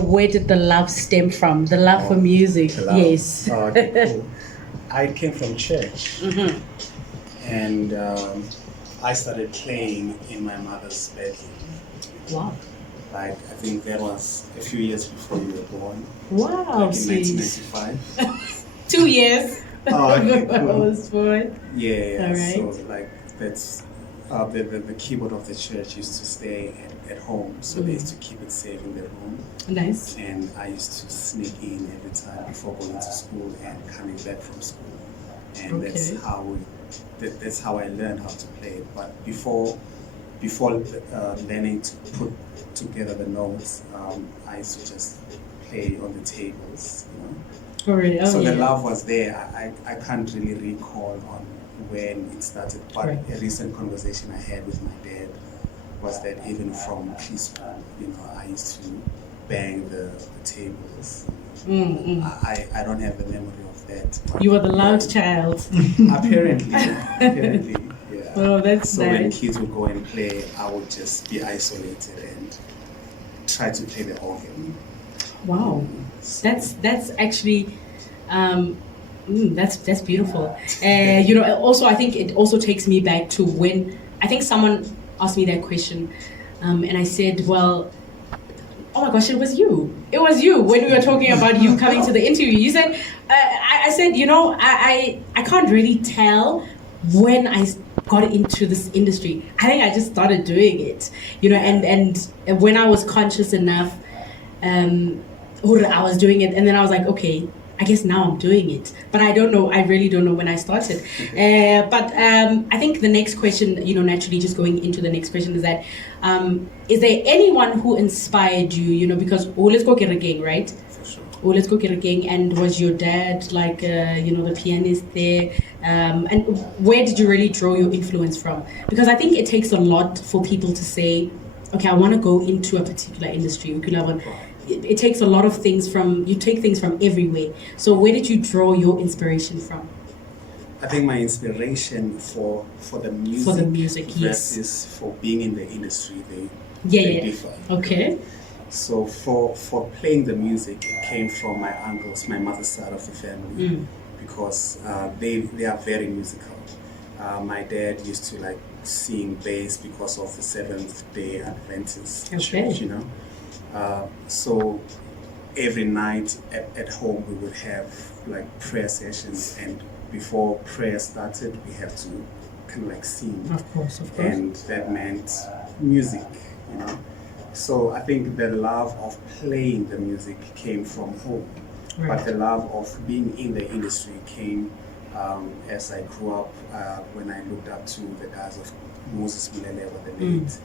where did the love stem from? The love for music. The love. Yes. Oh, okay, cool. I came from church, and I started playing in my mother's bedroom. Wow. Like, I think that was a few years before you were born. Wow. Like in Sweet. 1995. 2 years. Oh, okay, I cool. was born. Yeah, All right. so like that's the keyboard of the church used to stay at home, so they used to keep it safe in their room. Nice. And I used to sneak in every time before going to school and coming back from school, and Okay. that's how I learned how to play. But before learning to put together the notes, I used to just play on the tables, For real. Oh, so yeah. the love was there. I can't really recall on when it started, but Right. a recent conversation I had with my dad was that even from preschool, I used to bang the tables. I don't have the memory of that. But You were the loud child. apparently, yeah. Oh, that's So when nice. kids would go and play, I would just be isolated and try to play the organ. Wow. That's actually that's beautiful. Also I think it also takes me back to when I think someone asked me that question, and I said, well, oh my gosh, it was you. It was you when we were talking about you coming to the interview. You said, I said, I can't really tell when I got into this industry. I think I just started doing it, and when I was conscious enough, I was doing it, and then I was like, okay, I guess now I'm doing it, but I don't know. I really don't know when I started. But I think the next question, naturally just going into the next question is that, is there anyone who inspired you, because, let's go get a gang, right? For sure. Let's go get a gang. And was your dad like, the pianist there? And where did you really draw your influence from? Because I think it takes a lot for people to say, okay, I want to go into a particular industry. It takes a lot of things you take things from everywhere. So where did you draw your inspiration from? I think my inspiration for the music, yes. versus for being in the industry, they Yeah. differ. Okay. So for playing the music, it came from my uncles, my mother's side of the family, because they are very musical. My dad used to sing bass because of the Seventh-day Adventist church, so every night at home we would have prayer sessions, and before prayer started we have to kind of sing. Of course. And that meant music, So I think the love of playing the music came from home, Right. but the love of being in the industry came as I grew up, when I looked up to the guys of Moses Mulelewa, the late,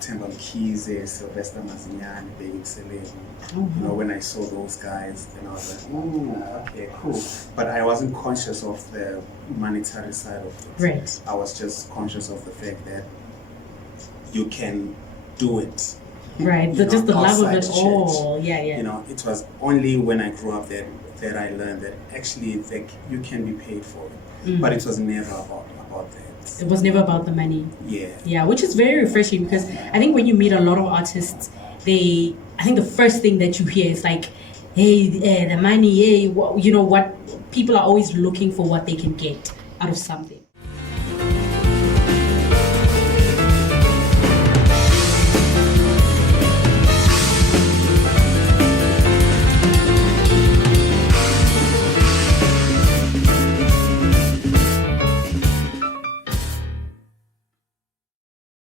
Themba Mkhize, Sylvester Mazinyane, Bheki Mseleku. When I saw those guys, then I was like, okay, cool. But I wasn't conscious of the monetary side of it. Right. I was just conscious of the fact that you can do it. Right. Just the love of outside it church. all. Yeah. It was only when I grew up that I learned that actually you can be paid for it. But it was never about that. It was never about the money. Yeah. Yeah, which is very refreshing, because I think when you meet a lot of artists, I think the first thing that you hear is like, hey, the money, hey, what people are always looking for what they can get out of something.